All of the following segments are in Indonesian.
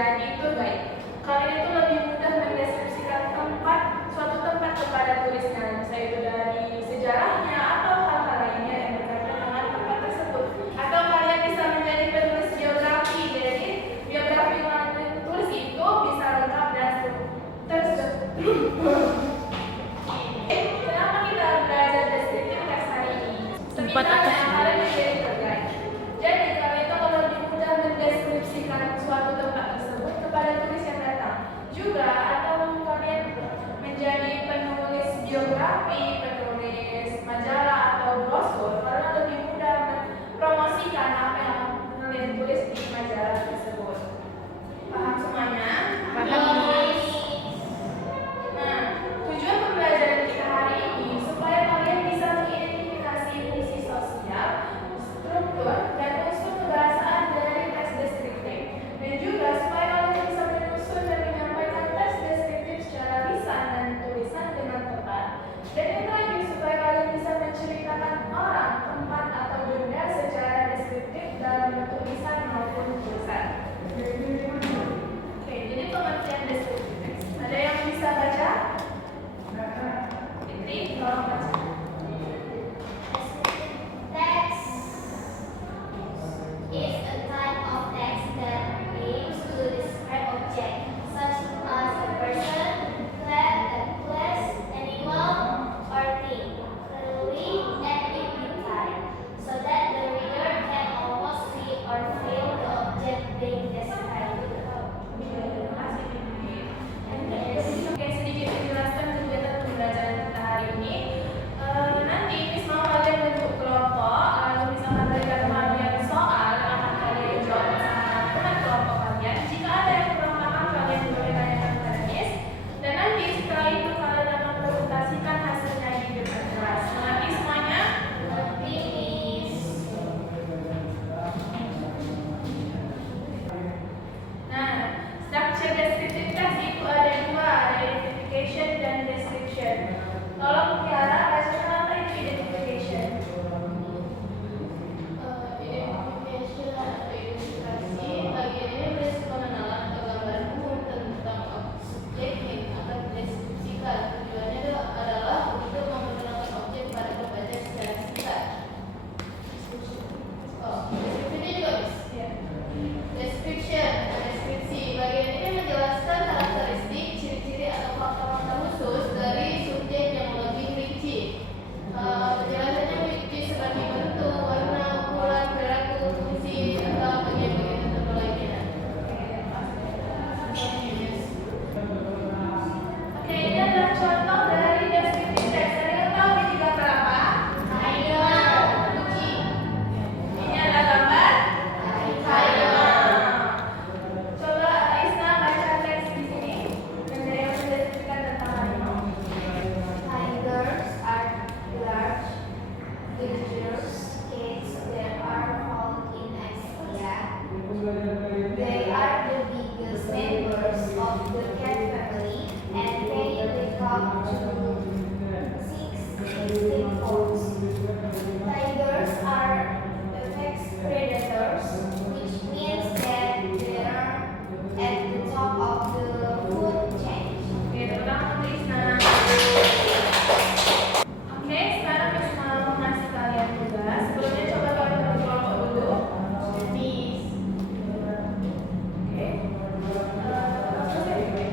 menjadi tour guide. Kalian itu lebih mudah mendeskripsikan suatu tempat kepada turisnya, misalnya itu dari sejarahnya atau hal-hal lainnya yang berkaitan dengan tempat tersebut. Atau kalian bisa menjadi penulis biografi, jadi biografi tulis itu bisa lengkap dan terstruktur. Kenapa kita belajar deskriptif teks hari ini? Tempat atas. Kalian menjadi tour guide. Jadi kalian itu akan lebih mudah mendeskripsikan suatu tempat tersebut kepada turis yang datang. Juga atau kalian menjadi penulis biografi, penulis majalah atau brosur, kalian lebih mudah mempromosikan apa yang kalian tulis di majalah tersebut. Paham semuanya? Paham. Nah, tujuan pembelajaran kita hari ini supaya kalian bisa mengidentifikasi fungsi sosial, struktur, dan unsur kebahasaan dari teks deskriptif. Dan juga supaya kalian bisa menyusun dan menyampaikan teks deskriptif secara lisan dan tulisan dengan tepat. Dan yang terakhir, supaya kalian bisa menceritakan orang, tempat, atau benda secara deskriptif dalam bentuk lisan maupun tulisan. Oke, jadi pengertian deskriptif teks. Ada yang bisa baca? Fitri, tolong baca. Text is a type of text that aims to describe objects such as a person, place, animal, or thing, clearly and in detail, so that the reader can almost see or feel the object being described. Oke, sedikit menjelaskan kegiatan pembelajaran kita hari ini. Nanti Miss mau kalian bentuk kelompok, lalu misalkan berikan kalian soal, akan kalian jawab bersama teman kelompok kalian. Jika ada yang kurang paham, kalian boleh tanyakan kepada Miss. Dan nanti setelah itu kalian akan presentasikan hasilnya di depan kelas. Mengerti semuanya? Nah, structure descriptive text itu ada dua, ada identification dan description. Tolong Tiara bacakan apa itu identification. Identification atau identifikasi bagian ini berisi pengenalan atau gambaran umum tentang subjek yang akan dideskripsikan. Tujuannya adalah untuk memperkenalkan objek pada pembaca secara singkat. Deskripsinya juga bisa. Description atau deskripsi bagian ini menjelaskan karakteristik, ciri-ciri atau fakta-fakta khusus dari subjek yang lebih rinci. Penjelasannya mengikuti seperti bentuk, warna, ukuran, perilaku, fungsi, atau bagian-bagian tertentu lainnya. Oke, ini adalah contoh dari descriptive text. Ada yang tahu ini gambar apa? Kunci. Ini adalah gambar harimau. Coba Isna baca teks di sini dan dari yang mendeskripsikan tentang harimau. Tigers are large creatures that are found in Asia. They are the biggest members of the cat family and they wake up to 6 folds. Tigers are apex predators, which means that they are at the top of the food chain. Oke, tepuk tangan untuk Isna. Oke, sekarang Miss mau ngasih kalian tugas. Sebelumnya coba kalian bentuk kelompok dulu. Miss. Oke. Selesai.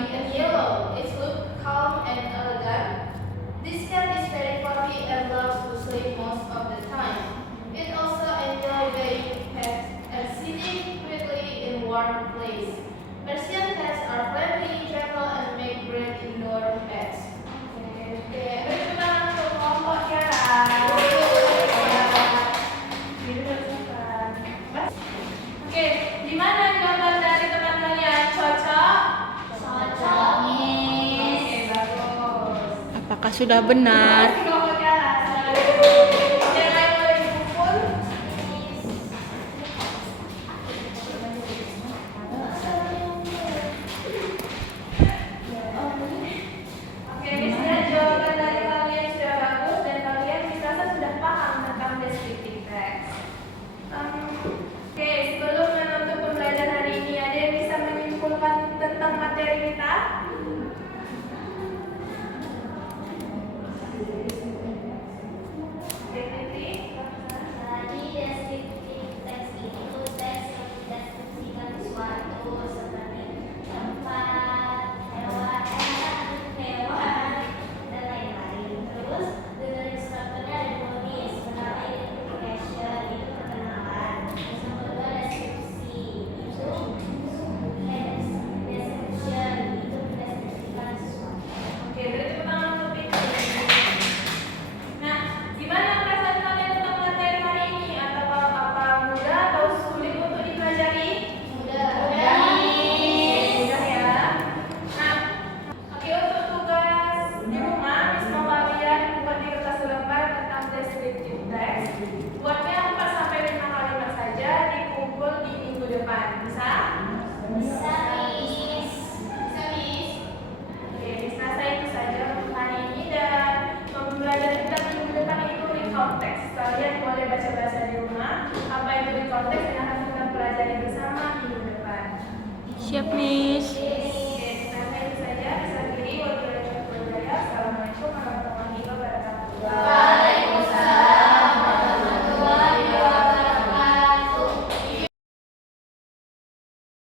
pink and yellow. Its look calm and elegant. This cat is very fluffy and loves to sleep most of the time. It also enjoys being pet and sitting quietly in warm place. Persian cats are friendly, gentle, and make great indoor pets. Oke, beri tepuk tangan untuk kelompok Kiara. Gitu udah selesai. Bas. Oke, gimana jawaban dari teman kalian? Cocok? Cocok, Miss. Oke, bagus. Apakah sudah benar? Terima kasih kelompok Kiara. Yang lain boleh dikumpul. Oke, misalnya jawaban dari kalian sudah bagus dan kalian misalnya sudah paham tentang descriptive text. Oke, sebelum menutup pembelajaran hari ini, ada yang bisa menyimpulkan tentang materi kita? Oke, Titi. Jadi deskriptif teks itu teks yang mendeskripsikan sesuatu seperti tempat, hewan, dan lain-lain. Terus dengan instrukturnya ada bonus. Pertama identification itu perkenalan. Terus yang kedua deskripsi itu description itu mendeskripsikan sesuatu. Oke, beri tepuk tangan untuk Titi. Nah, gimana perasaan kalian tentang materi hari ini? Apa mudah atau sulit untuk dipelajari? Mudah. Mudah ya. Nah, oke, untuk tugas di rumah, Miss mau kalian buat di kertas lembar tentang descriptive text. Buatnya 4 sampai 5 kalimat saja, dikumpul di minggu depan. Bisa? Bisa, Miss. Bisa, Miss. Oke, Miss rasa itu saja untuk hari ini dan pembelajaran kita minggu depan itu recount text. Kalian boleh baca-baca di rumah apa itu recount text yang akan kita pelajari bersama minggu depan. Siap, Miss. Oke, rasa itu saja. Bisa diri, wabillahi taufiq wal hidayah. Assalamualaikum warahmatullahi wabarakatuh.